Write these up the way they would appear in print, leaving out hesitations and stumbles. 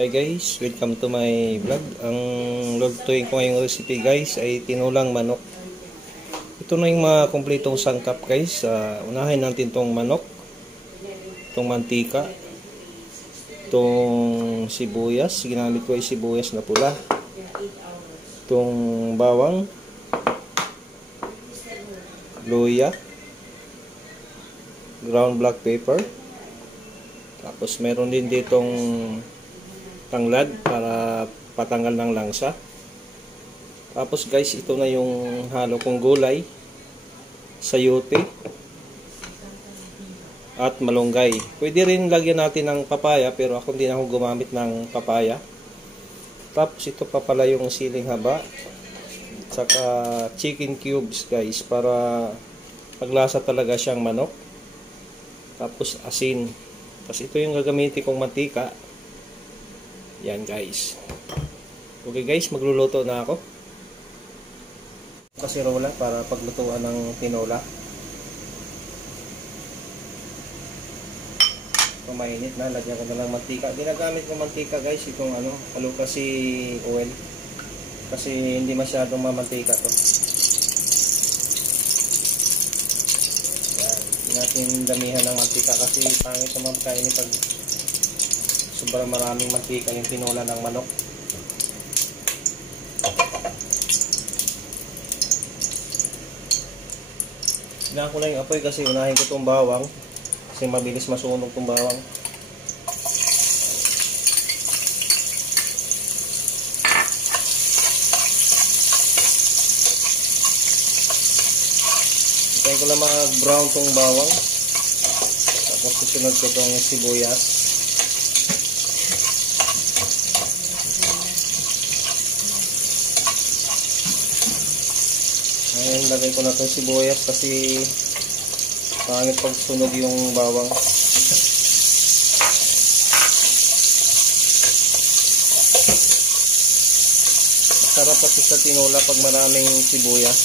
Hi guys, welcome to my vlog. Ang lulutuin ko ngayong recipe guys ay tinulang manok. Ito na yung mga kumpletong sangkap guys. Unahin natin tong manok, tong mantika, tong sibuyas. Ginamit ko ay sibuyas na pula, tong bawang, luya, ground black pepper. Tapos meron din ditong tanglad para patanggal ng langsa. Tapos guys, ito na yung halo kong gulay, sayote at malunggay. Pwede rin lagyan natin ng papaya, pero ako hindi na ako gumamit ng papaya. Tapos ito pa pala yung siling haba, saka chicken cubes guys, para paglasa talaga siyang manok. Tapos asin. Tapos ito yung gagamitin kong mantika. Yan guys. Okay guys, magluluto na ako. Kasirola para paglutuan ng tinola. Kung mainit na, lagyan ko na lang mantika. Ginagamit ko mantika guys, itong kalukasi oil. Kasi hindi masyadong mamantika to. Yan. Hindi natin damihan ng mantika kasi pangit naman kainin pag sobrang maraming mantika yung tinola ng manok. Hinaan ko lang yung apoy kasi unahin ko itong bawang kasi mabilis masunog itong bawang. Hintayin ko lang mag-brown itong bawang. Tapos susunod ko itong sibuyas. Ngayon, lagay ko na itong sibuyas kasi pangit pag sunog yung bawang. Masarap kasi sa tinola pag maraming sibuyas.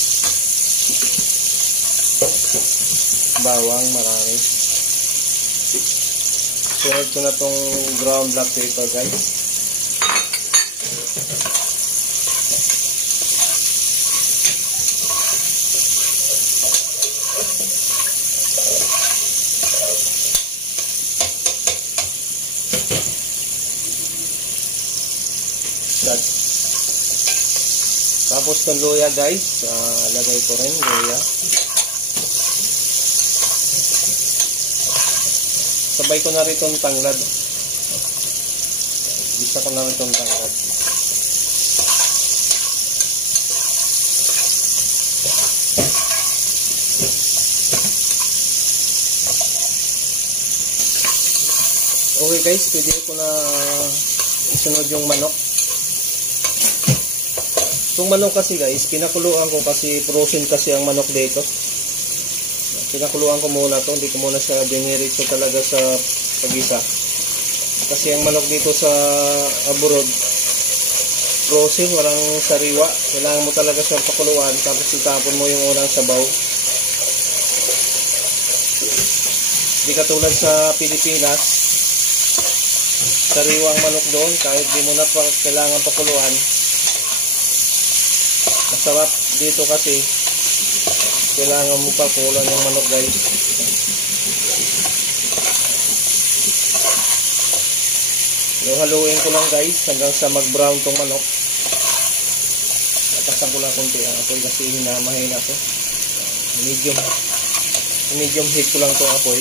Bawang marami. Sunod ko na itong ground black pepper guys. Tapos itong luya guys, lagay ko rin luya. Sabay ko na rin itong tanglad. Gisa ko na rin itong tanglad. Okay guys, pwede ko na isunod yung manok. Itong manok kasi guys, pinakuluan ko kasi frozen kasi ang manok dito. Pinakuluan ko muna to, hindi ko muna siya diniritso talaga sa pagisa. Kasi ang manok dito sa abroad, frozen, walang sariwa. Kailangan mo talaga siyang pakuluan, tapos itapon mo yung unang sabaw. Hindi katulad sa Pilipinas, sariwang manok doon, kahit di mo na kailangan pakuluan. Masarap dito kasi kailangan mo pa kulan yung manok guys. Yung haluin ko lang guys hanggang sa mag brown tong manok. Natasan ko lang konti ang apoy kasi hinamahin na to. Medium heat ko lang tong apoy.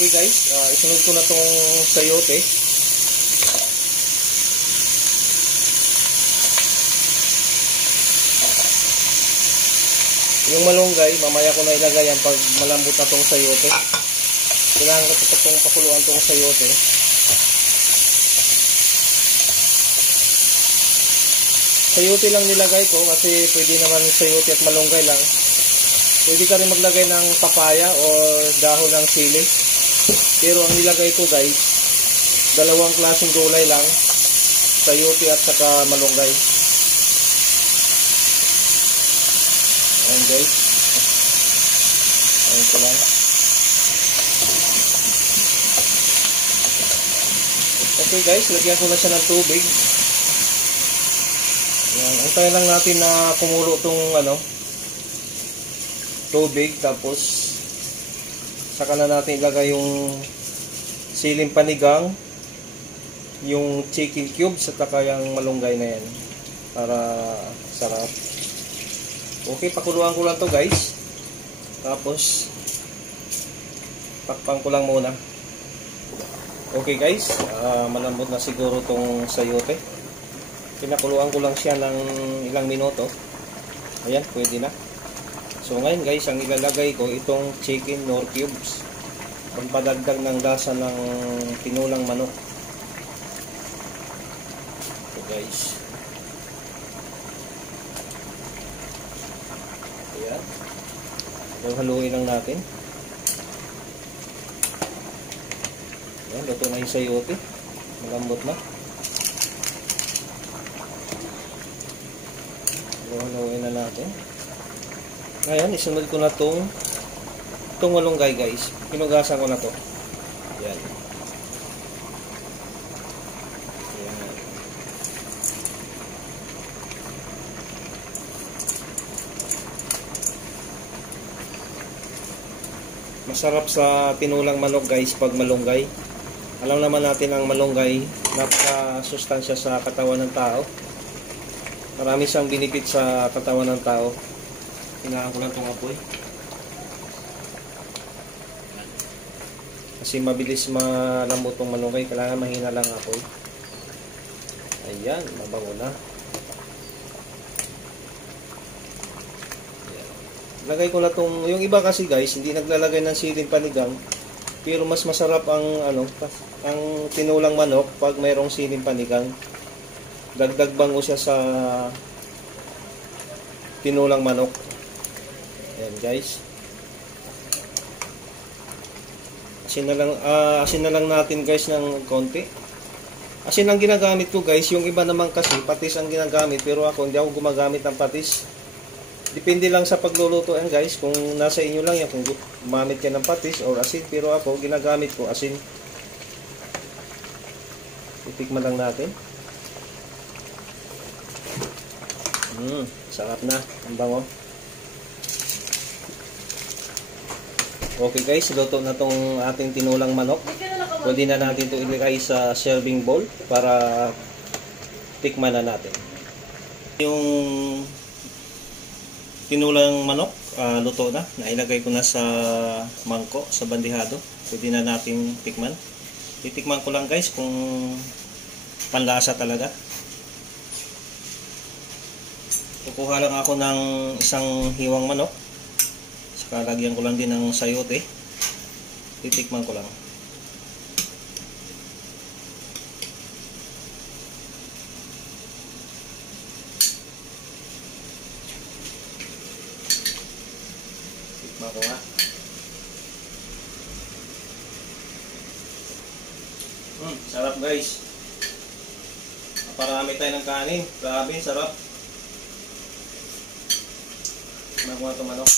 Okay guys, isunod ko na itong sayote. Yung malunggay, mamaya ko na ilagay yan pag malambot na itong sayote. Kailangan ko itong pakuluan itong sayote. Sayote lang nilagay ko kasi pwede naman sayote at malunggay lang. Pwede ka rin maglagay ng papaya o dahon ng sili. Pero ang nilagay ko guys, dalawang klaseng gulay lang. sayote at saka malunggay. Ayan guys. Ayan ko lang. Okay guys, lagyan ko na siya ng tubig. Ayan, antayin lang natin na kumulo itong tubig, tapos saka na natin ilagay yung siling panigang, yung chicken cubes at saka yung malunggay na yan para sarap. Okay, pakuluan ko lang to guys, tapos takpan ko lang muna. Okay guys, malambot na siguro tong sayote. Pinakuluan ko lang siya ng ilang minuto. Ayan, pwede na. So ngayon guys, ang ilalagay ko itong chicken nor cubes, pampadagdag ng lasa ng tinulang manok. So guys, ayan, haluin lang natin. Ayan, luto na yung sayote, malambot na. Haluin na natin. Ngayon, isunod ko na itong malunggay guys. Pinugasan ko na to. Ayan. Ayan. Masarap sa tinulang manok guys pag malunggay. Alam naman natin ang malunggay, napaka-sustansya sa katawan ng tao. Marami siyang benefit sa katawan ng tao. Hinaan ko lang itong apoy. Kasi mabilis malambot itong malunggay, kailangan mahina lang apoy. Ayan, mabango na. Ayan. Lagay ko na itong, yung iba kasi guys, hindi naglalagay ng siling panigang. Pero mas masarap ang tinulang manok pag mayroong siling panigang. Dagdag bango siya sa tinulang manok. Ayan guys. Asin na lang natin guys ng konti. Asin ang ginagamit ko guys. Yung iba naman kasi patis ang ginagamit, pero ako hindi ako gumagamit ng patis. Depende lang sa pagluluto yan guys. Kung nasa inyo lang yan, kung gumamit ka ng patis or asin. Pero ako ginagamit ko asin. Titikman lang natin. Sarap na. Ang bango. Okay guys, luto na tong ating tinulang manok. Pwede na natin ito ilagay sa serving bowl para tikman na natin. Yung tinulang manok, luto na. Nailagay ko na sa mangkok, sa bandihado. Pwede na natin tikman. Titikman ko lang guys kung panlasa talaga. Kukuha lang ako ng isang hiwang manok. Saka lagyan ko lang din ng sayote. Titikman ko lang. Tikman ko nga. Sarap guys. Naparami tayo ng kanin. Grabe, sarap. Nakuha ito manok.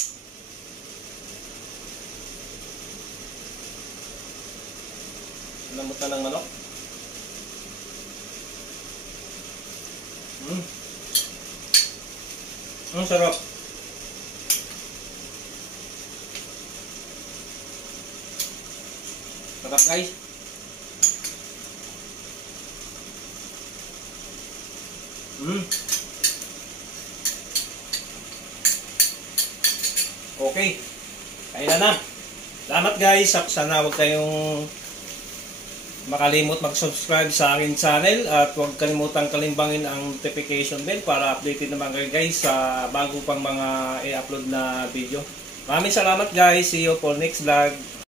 Lambot na ng manok. Sarap. Sarap guys. Okay. Kailan na. Salamat guys. Sana huwag kayong makalimot mag-subscribe sa akin channel at huwag kalimutang kalimbangin ang notification bell para updated naman kayo guys sa bago pang mga i-upload na video. Maraming salamat guys. See you for next vlog.